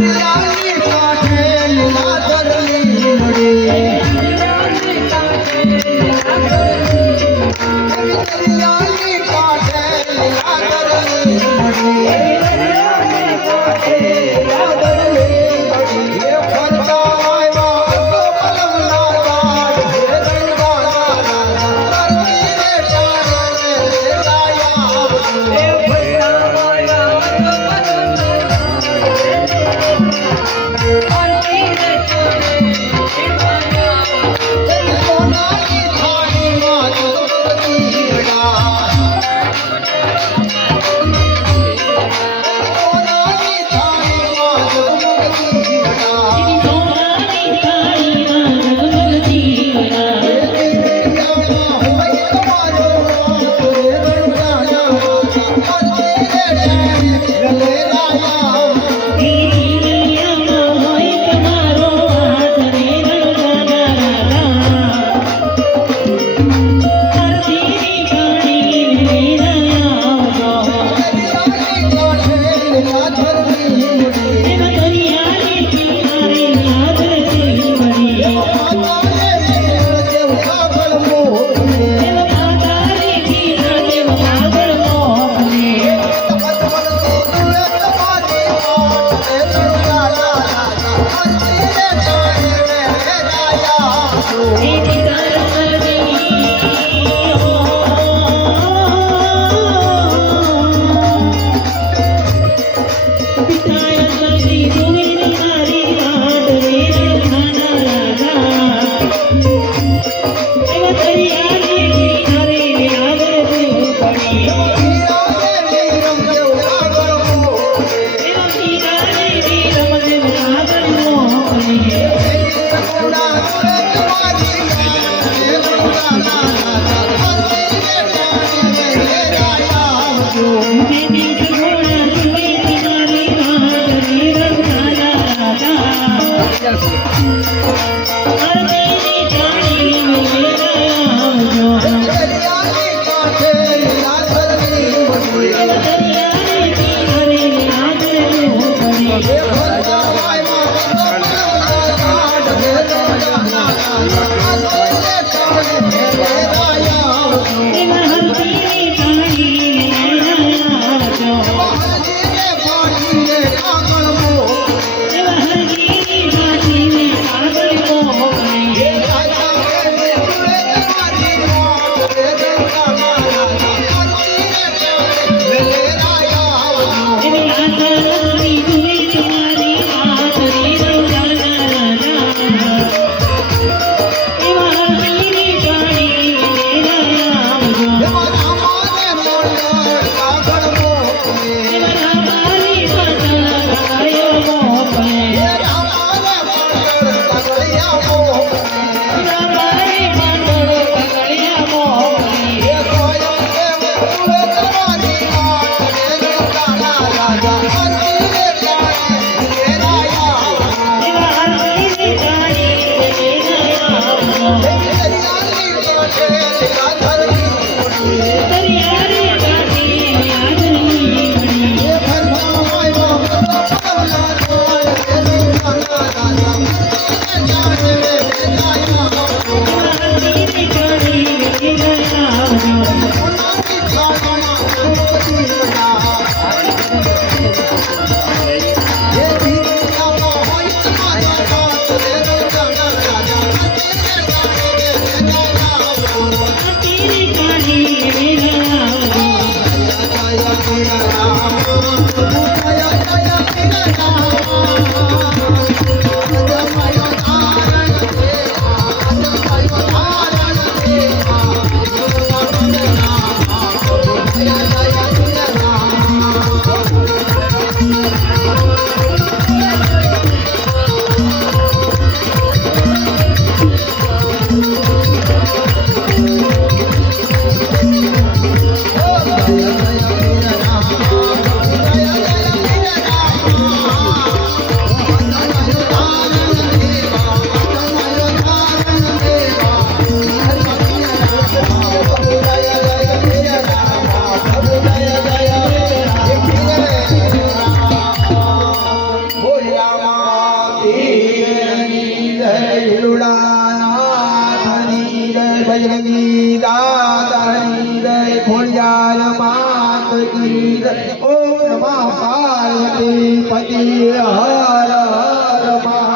Yeah. 祝你 Thank you. માત ઓ નમઃ પાર્વતી પતિ હર હર મહાદેવ